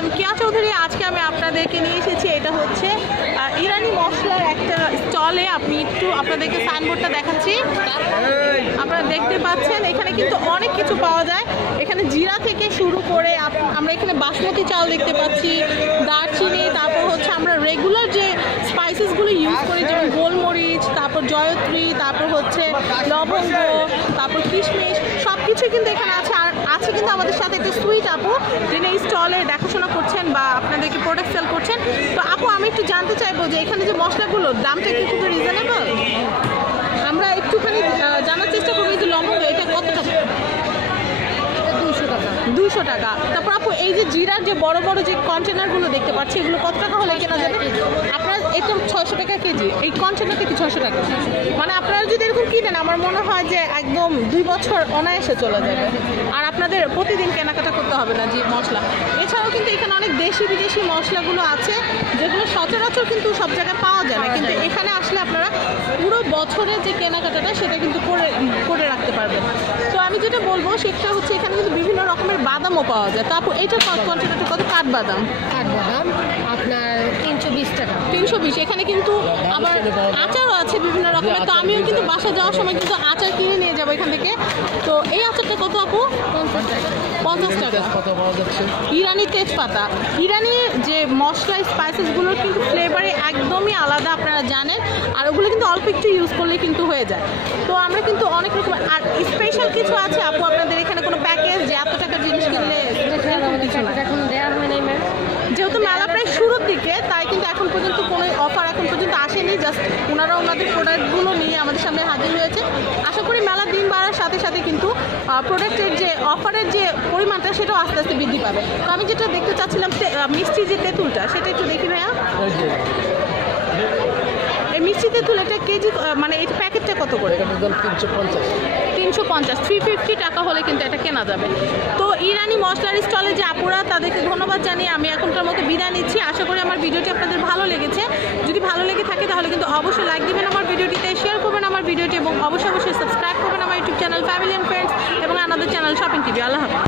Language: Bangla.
আমি কিয়া চৌধুরী, আজকে আমি আপনাদেরকে নিয়ে এসেছি, এটা হচ্ছে ইরানি মশলার একটা স্টলে আপনি একটু আপনাদেরকে সাইনবোর্ডটা দেখাচ্ছি। আপনারা দেখতে পাচ্ছেন, এখানে কিন্তু অনেক কিছু পাওয়া যায়। এখানে জিরা থেকে শুরু করে আমরা এখানে বাসমতি চাল দেখতে পাচ্ছি, দারচিনি, তারপর হচ্ছে আমরা রেগুলার যে স্পাইসেসগুলো ইউজ করি, যেমন গোলমরিচ, তারপর জয়ত্রী, তারপর হচ্ছে লবঙ্গ, তারপর কিশমিশ সব কিছুই কিন্তু এখানে আছে। আছে কিন্তু আমাদের সাথে একটা সুইট আপু, যিনি স্টলে দেখাশোনা করছেন বা আপনাদেরকে প্রোডাক্ট সেল করছেন। তো আপু, আমি একটু জানতে চাইব যে এখানে যে মশলাগুলো, দামটা কি খুব রিজনেবল আমরা একটুখানি আহ, জানার চেষ্টা করব এই যে লবঙ্গ এটা কত টাকা দুশো টাকা। তারপর আপু এই যে জিরার যে বড় বড় যে কন্টেনারগুলো দেখতে পাচ্ছি এগুলো কত টাকা হলে কেনা যাবে আপনার এটা ছয়শো টাকা কেজি? এই কন্টেনার থেকে ছয়শো টাকা। মানে আপনারা যদি এরকম কিনেন আমার মনে হয় যে একদম দুই বছর অনায়াসে চলে যাবে। আর আপনাদের প্রতিদিন কেনাকাটা করতে হবে না যে মশলা। এছাড়াও কিন্তু এখানে অনেক দেশি বিদেশি মশলাগুলো আছে যেগুলো সচরাচর কিন্তু সব জায়গায় পাওয়া যায় না। কিন্তু এখানে আসলে আপনারা পুরো বছরের যে কেনাকাটাটা সেটা কিন্তু করে করে রাখতে পারবেন। তো আমি যেটা বলব সেটা হচ্ছে এখানে কিন্তু বাদামও পাওয়া যায়। তারপর এটা কন্টেনারটা কত কাঠ কাঠবাদাম কাঠবাদাম আপনার তিনশো বিশ টাকা। তিনশো বিশ। এখানে কিন্তু আবার আচারও আছে বিভিন্ন রকমের। তো আমিও কিন্তু বাসা যাওয়ার সময় কিন্তু আচার কিনে নিয়ে যাব এখান থেকে। তো এই আচারটা কত আপু? পঞ্চাশ টাকা। ইরানি তেজপাতা। ইরানি যে মশলা স্পাইসেসগুলোর কিন্তু ফ্লেভারে একদমই আলাদা আপনারা জানেন। আর ওগুলো কিন্তু অল্প একটু ইউজ করলে কিন্তু হয়ে যায়। তো আমরা কিন্তু অনেক রকম আর স্পেশাল কিছু আছে আপু? আপনাদের এখানে কোনো প্যাকেজ যে এত টাকার জিনিস কিনলে এরকম কিছু না এখন দেওয়া হয় নাই ম্যাম যেহেতু মেলা দিকে তাই কিন্তু এখন পর্যন্ত কোনো অফার এখন পর্যন্ত আসেনি জাস্ট ওনারা ওনাদের প্রোডাক্টগুলো নিয়ে আমাদের সামনে হাজির হয়েছে। আশা করি মেলা দিন বাড়ার সাথে সাথে কিন্তু প্রোডাক্টের যে অফারের যে পরিমাণটা, সেটাও আস্তে আস্তে বৃদ্ধি পাবে। তো আমি যেটা দেখতে চাচ্ছিলাম মিষ্টি যে তেঁতুলটা, সেটা একটু দেখি ভাইয়া এই যে এই তুলে এটা কেজি মানে এই প্যাকেটটা কত করে? তিনশো পঞ্চাশ। তিনশো পঞ্চাশ। থ্রি ফিফটি টাকা হলে কিন্তু এটা কেনা যাবে। তো ইরানি মশলার স্টলে যে আপুরা তাদেরকে ধন্যবাদ জানিয়ে আমি এখনকার মতো বিদায় নিচ্ছি। আশা করি আমার ভিডিওটি আপনাদের ভালো লেগেছে। যদি ভালো লেগে থাকে তাহলে কিন্তু অবশ্যই লাইক দিবেন আমার ভিডিওটিতে শেয়ার করবেন আমার ভিডিওটি এবং অবশ্যই অবশ্যই সাবস্ক্রাইব করবেন আমার YouTube channel family and friends এবং আমাদের চ্যানেল শপিং টিভি আল্লাহ হাফিজ।